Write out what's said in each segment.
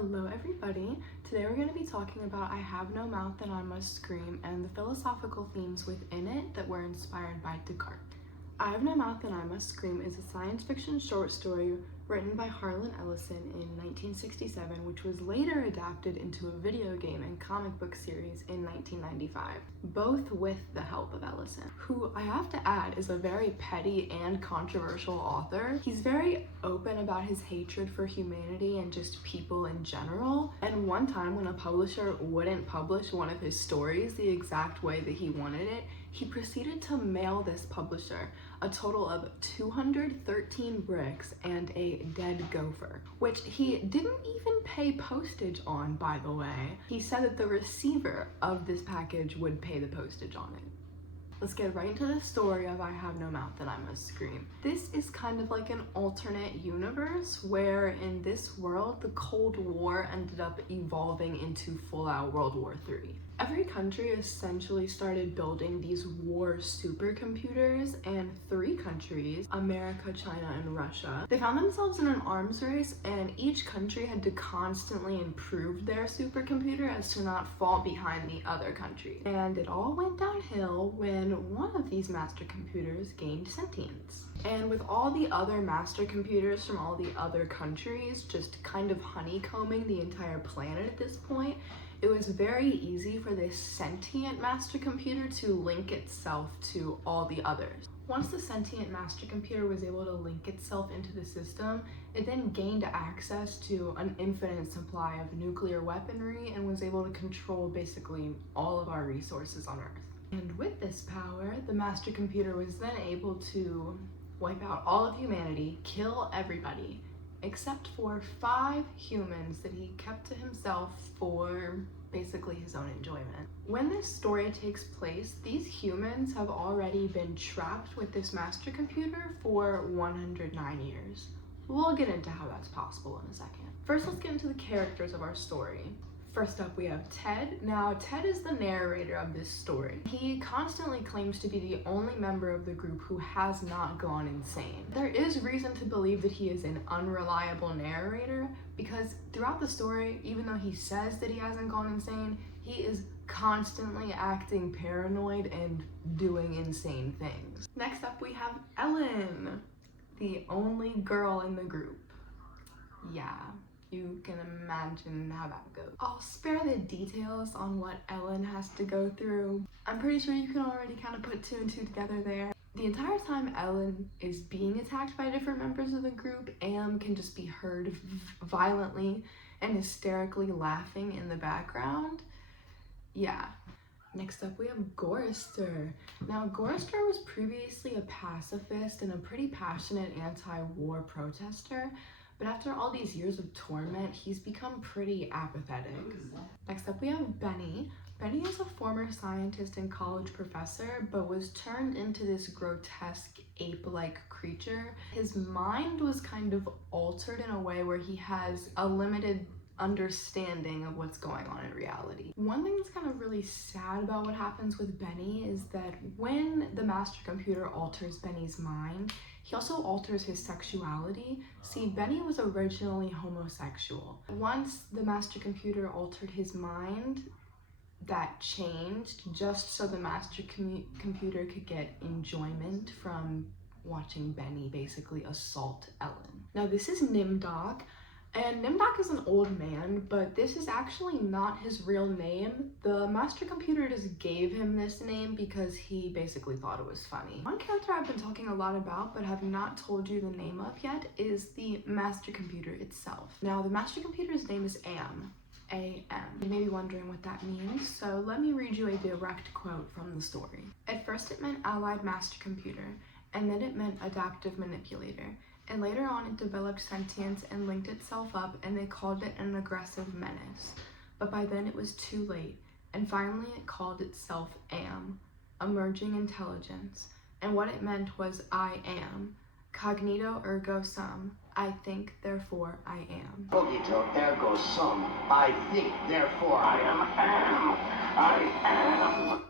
Hello everybody! Today we're going to be talking about I Have No Mouth and I Must Scream and the philosophical themes within it that were inspired by Descartes. I Have No Mouth and I Must Scream is a science fiction short story written by Harlan Ellison in 1967, which was later adapted into a video game and comic book series in 1995, both with the help of Ellison, who I have to add is a very petty and controversial author. He's very open about his hatred for humanity and just people in general, and one time when a publisher wouldn't publish one of his stories the exact way that he wanted it, he proceeded to mail this publisher a total of 213 bricks and a dead gopher, which he didn't even pay postage on, by the way. He said that the receiver of this package would pay the postage on it. Let's get right into the story of I Have No Mouth and I Must Scream. This is kind of like an alternate universe where in this world, the Cold War ended up evolving into full-out World War III. Every country essentially started building these war supercomputers, and 3 countries, America, China, and Russia, they found themselves in an arms race, and each country had to constantly improve their supercomputer as to not fall behind the other country. And it all went downhill when one of these master computers gained sentience. And with all the other master computers from all the other countries just kind of honeycombing the entire planet at this point, it was very easy for this sentient master computer to link itself to all the others. Once the sentient master computer was able to link itself into the system, it then gained access to an infinite supply of nuclear weaponry and was able to control basically all of our resources on Earth. And with this power, the master computer was then able to wipe out all of humanity, kill everybody, except for 5 humans that he kept to himself for basically his own enjoyment. When this story takes place, these humans have already been trapped with this master computer for 109 years. We'll get into how that's possible in a second. First, let's get into the characters of our story. First up, we have Ted. Now, Ted is the narrator of this story. He constantly claims to be the only member of the group who has not gone insane. There is reason to believe that he is an unreliable narrator because throughout the story, even though he says that he hasn't gone insane, he is constantly acting paranoid and doing insane things. Next up, we have Ellen, the only girl in the group. Yeah. You can imagine how that goes. I'll spare the details on what Ellen has to go through. I'm pretty sure you can already kind of put 2 and 2 together there. The entire time Ellen is being attacked by different members of the group, Am can just be heard violently and hysterically laughing in the background. Yeah. Next up, we have Gorrister. Now, Gorrister was previously a pacifist and a pretty passionate anti-war protester, but after all these years of torment, he's become pretty apathetic. Next up, we have Benny. Benny is a former scientist and college professor, but was turned into this grotesque ape-like creature. His mind was kind of altered in a way where he has a limited understanding of what's going on in reality. One thing that's kind of really sad about what happens with Benny is that when the master computer alters Benny's mind, he also alters his sexuality. See, Benny was originally homosexual. Once the master computer altered his mind, that changed just so the master computer could get enjoyment from watching Benny basically assault Ellen. Now, this is Nimdok. And Nimdok is an old man, but this is actually not his real name. The master computer just gave him this name because he basically thought it was funny. One character I've been talking a lot about but have not told you the name of yet is the master computer itself. Now, the master computer's name is Am. A-M. You may be wondering what that means, so let me read you a direct quote from the story. At first it meant Allied Master Computer, and then it meant Adaptive Manipulator. And later on it developed sentience and linked itself up, and they called it an aggressive menace. But by then it was too late, and finally it called itself Am, Emerging Intelligence. And what it meant was I am. Cogito ergo sum. I think, therefore I am. Cogito ergo sum. I think, therefore I am.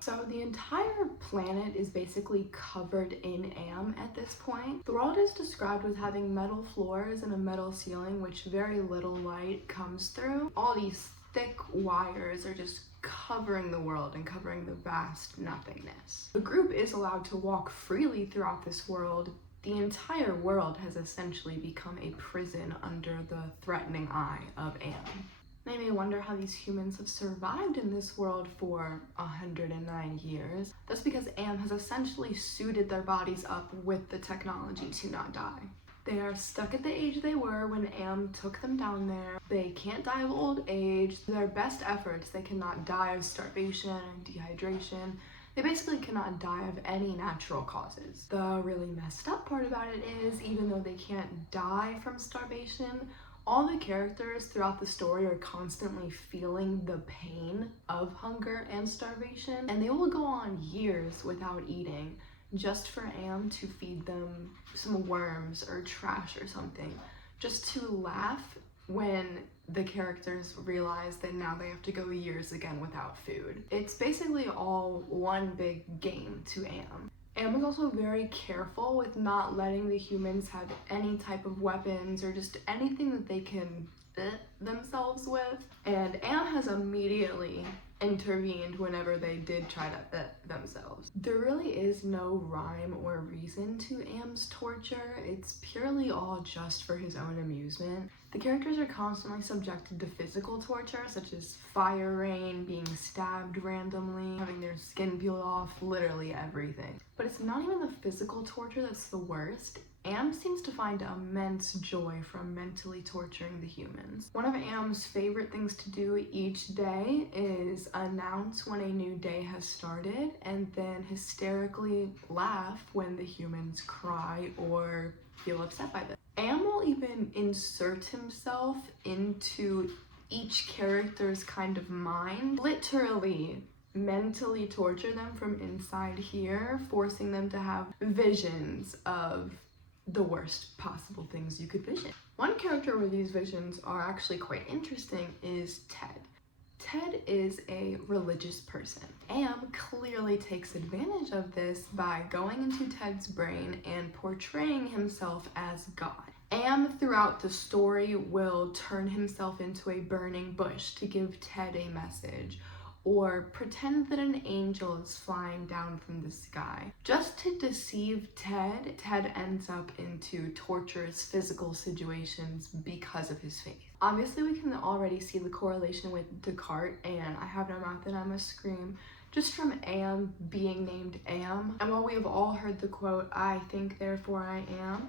So the entire planet is basically covered in AM at this point. The world is described with having metal floors and a metal ceiling, which very little light comes through. All these thick wires are just covering the world and covering the vast nothingness. The group is allowed to walk freely throughout this world. The entire world has essentially become a prison under the threatening eye of AM. They may wonder how these humans have survived in this world for 109 years. That's because AM has essentially suited their bodies up with the technology to not die. They are stuck at the age they were when AM took them down there. They can't die of old age. Their best efforts, they cannot die of starvation and dehydration. They basically cannot die of any natural causes. The really messed up part about it is, even though they can't die from starvation, all the characters throughout the story are constantly feeling the pain of hunger and starvation, and they will go on years without eating just for AM to feed them some worms or trash or something, just to laugh when the characters realize that now they have to go years again without food. It's basically all one big game to AM. AM is also very careful with not letting the humans have any type of weapons or just anything that they can themselves with. And AM has immediately intervened whenever they did try to themselves. There really is no rhyme or reason to AM's torture. It's purely all just for his own amusement. The characters are constantly subjected to physical torture, such as fire rain, being stabbed randomly, having their skin peeled off, literally everything. But it's not even the physical torture that's the worst. AM seems to find immense joy from mentally torturing the humans. One of AM's favorite things to do each day is announce when a new day has started and then hysterically laugh when the humans cry or feel upset by this. AM will even insert himself into each character's kind of mind, literally mentally torture them from inside here, forcing them to have visions of the worst possible things you could vision. One character where these visions are actually quite interesting is Ted. Ted is a religious person. AM clearly takes advantage of this by going into Ted's brain and portraying himself as God. AM throughout the story will turn himself into a burning bush to give Ted a message, or pretend that an angel is flying down from the sky. Just to deceive Ted, Ted ends up into torturous physical situations because of his faith. Obviously, we can already see the correlation with Descartes and I have no mouth and I must scream, just from AM being named AM. And while we have all heard the quote, "I think, therefore I am,"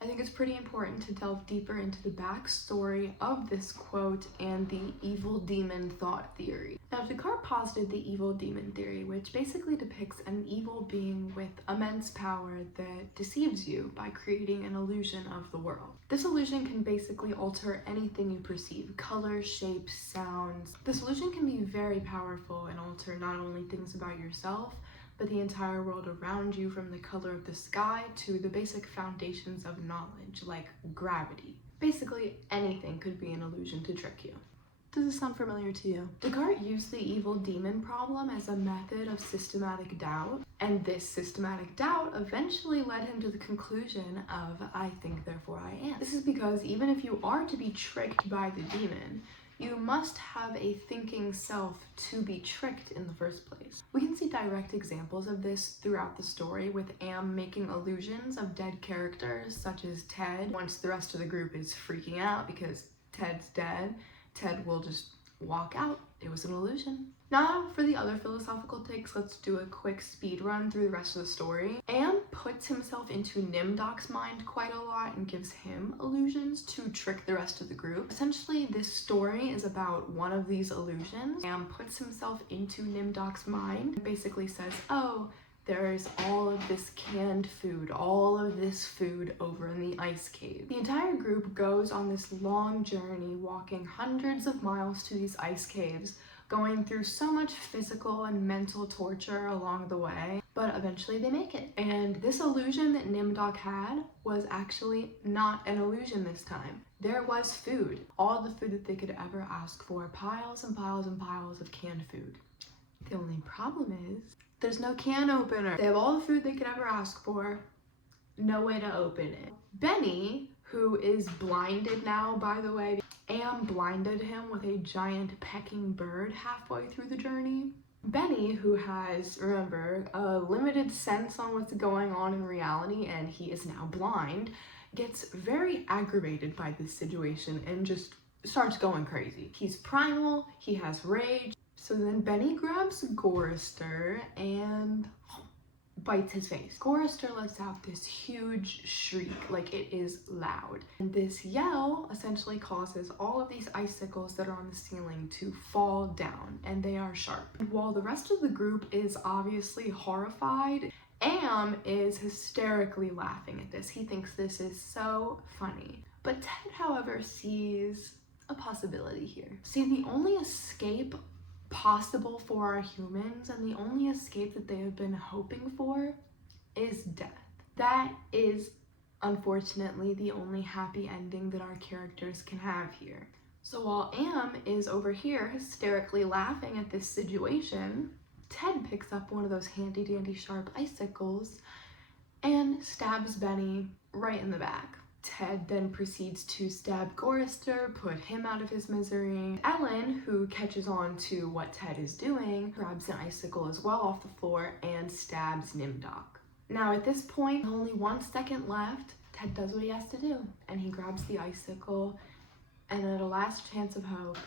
I think it's pretty important to delve deeper into the backstory of this quote and the evil demon thought theory. Now, Descartes posited the evil demon theory, which basically depicts an evil being with immense power that deceives you by creating an illusion of the world. This illusion can basically alter anything you perceive: colors, shapes, sounds. This illusion can be very powerful and alter not only things about yourself, but the entire world around you, from the color of the sky to the basic foundations of knowledge, like gravity. Basically, anything could be an illusion to trick you. Does this sound familiar to you? Descartes used the evil demon problem as a method of systematic doubt, and this systematic doubt eventually led him to the conclusion of "I think, therefore I am." This is because even if you are to be tricked by the demon, you must have a thinking self to be tricked in the first place. We can see direct examples of this throughout the story, with AM making illusions of dead characters such as Ted. Once the rest of the group is freaking out because Ted's dead, Ted will just walk out. It was an illusion. Now for the other philosophical takes, let's do a quick speed run through the rest of the story. AM puts himself into Nimdok's mind quite a lot and gives him illusions to trick the rest of the group. Essentially, this story is about one of these illusions. AM puts himself into Nimdok's mind and basically says, "Oh, there's all of this canned food, all of this food over in the ice cave." The entire group goes on this long journey, walking hundreds of miles to these ice caves, going through so much physical and mental torture along the way, but eventually they make it. And this illusion that Nimdok had was actually not an illusion this time. There was food, all the food that they could ever ask for, piles and piles and piles of canned food. The only problem is there's no can opener. They have all the food they could ever ask for, no way to open it. Benny, who is blinded now, by the way, Am blinded him with a giant pecking bird halfway through the journey. Benny, who has, remember, a limited sense on what's going on in reality, and he is now blind, gets very aggravated by this situation and just starts going crazy. He's primal, he has rage. So then Benny grabs Gorister and bites his face. Gorister lets out this huge shriek, like it is loud. And this yell essentially causes all of these icicles that are on the ceiling to fall down, and they are sharp. And while the rest of the group is obviously horrified, Am is hysterically laughing at this. He thinks this is so funny. But Ted, however, sees a possibility here. See, the only escape possible for our humans, and the only escape that they have been hoping for, is death. That is unfortunately the only happy ending that our characters can have here. So while Am is over here hysterically laughing at this situation, Ted picks up one of those handy dandy sharp icicles and stabs Benny right in the back. Ted then proceeds to stab Gorister, put him out of his misery. Ellen, who catches on to what Ted is doing, grabs an icicle as well off the floor and stabs Nimdok. Now at this point, only 1 second left. Ted does what he has to do, and he grabs the icicle and at a last chance of hope,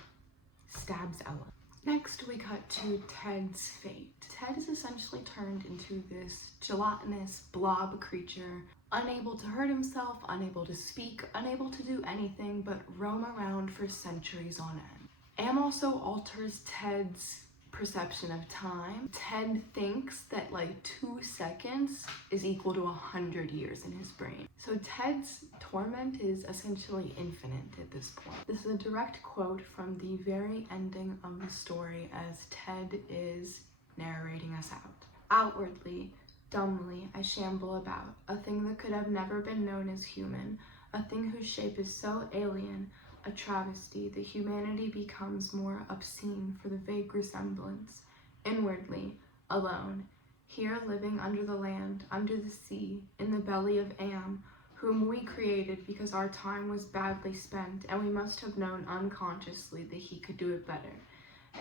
stabs Ellen. Next, we cut to Ted's fate. Ted is essentially turned into this gelatinous blob creature, unable to hurt himself, unable to speak, unable to do anything but roam around for centuries on end. Am also alters Ted's perception of time. Ted thinks that like 2 seconds is equal to 100 years in his brain. So Ted's torment is essentially infinite at this point. This is a direct quote from the very ending of the story as Ted is narrating us out. Outwardly, dumbly, I shamble about, a thing that could have never been known as human, a thing whose shape is so alien, a travesty that humanity becomes more obscene for the vague resemblance. Inwardly, alone, here living under the land, under the sea, in the belly of Am, whom we created because our time was badly spent and we must have known unconsciously that he could do it better.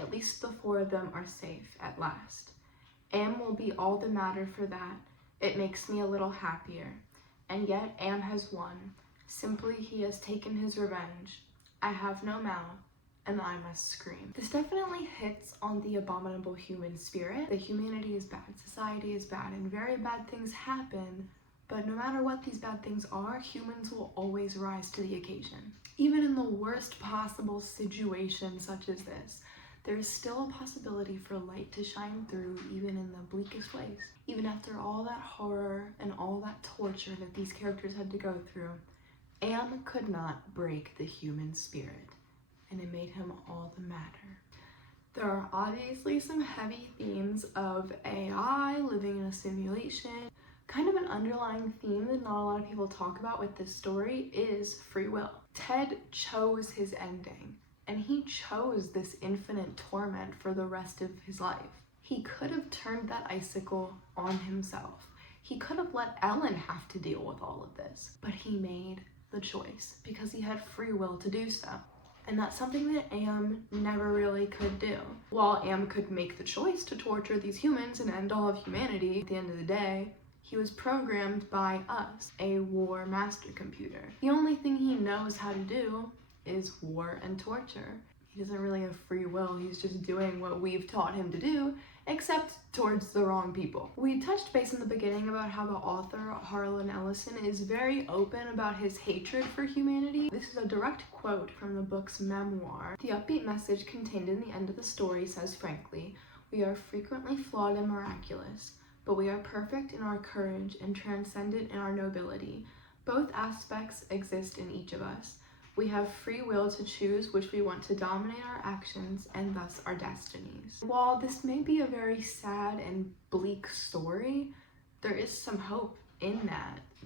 At least the 4 of them are safe at last. Am will be all the matter for that. It makes me a little happier. And yet Am has won. Simply he has taken his revenge. I have no mouth, and I must scream. This definitely hits on the abominable human spirit. That humanity is bad, society is bad, and very bad things happen, but no matter what these bad things are, humans will always rise to the occasion. Even in the worst possible situation such as this, there is still a possibility for light to shine through even in the bleakest ways. Even after all that horror and all that torture that these characters had to go through, Am could not break the human spirit, and it made him all the madder. There are obviously some heavy themes of AI, living in a simulation. Kind of an underlying theme that not a lot of people talk about with this story is free will. Ted chose his ending, and he chose this infinite torment for the rest of his life. He could have turned that icicle on himself. He could have let Ellen have to deal with all of this, but he made the choice because he had free will to do so. And that's something that Am never really could do. While Am could make the choice to torture these humans and end all of humanity, at the end of the day, he was programmed by us, a war master computer. The only thing he knows how to do is war and torture. He doesn't really have free will, he's just doing what we've taught him to do, except towards the wrong people. We touched base in the beginning about how the author, Harlan Ellison, is very open about his hatred for humanity. This is a direct quote from the book's memoir. The upbeat message contained in the end of the story says frankly, we are frequently flawed and miraculous, but we are perfect in our courage and transcendent in our nobility. Both aspects exist in each of us. We have free will to choose which we want to dominate our actions and thus our destinies. While this may be a very sad and bleak story, there is some hope in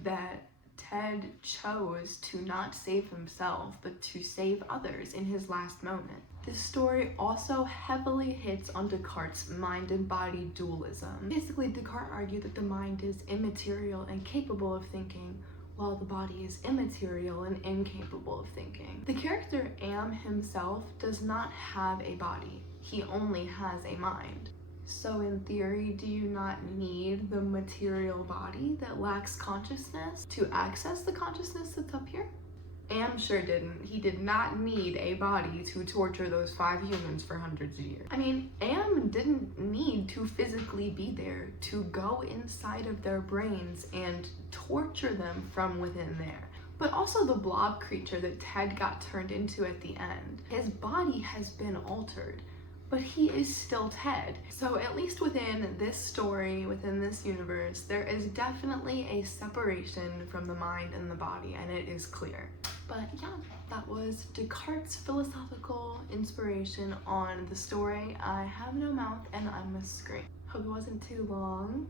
that Ted chose to not save himself, but to save others in his last moment. This story also heavily hits on Descartes' mind and body dualism. Basically, Descartes argued that the mind is immaterial and capable of thinking, while the body is immaterial and incapable of thinking. The character Am himself does not have a body. He only has a mind. So in theory, do you not need the material body that lacks consciousness to access the consciousness that's up here? Am sure didn't. He did not need a body to torture those 5 humans for hundreds of years. I mean, Am didn't need to physically be there to go inside of their brains and torture them from within there. But also the blob creature that Ted got turned into at the end. His body has been altered, but he is still Ted. So at least within this story, within this universe, there is definitely a separation from the mind and the body, and it is clear. But yeah, that was Descartes' philosophical inspiration on the story I Have No Mouth and I Must Scream. Hope it wasn't too long.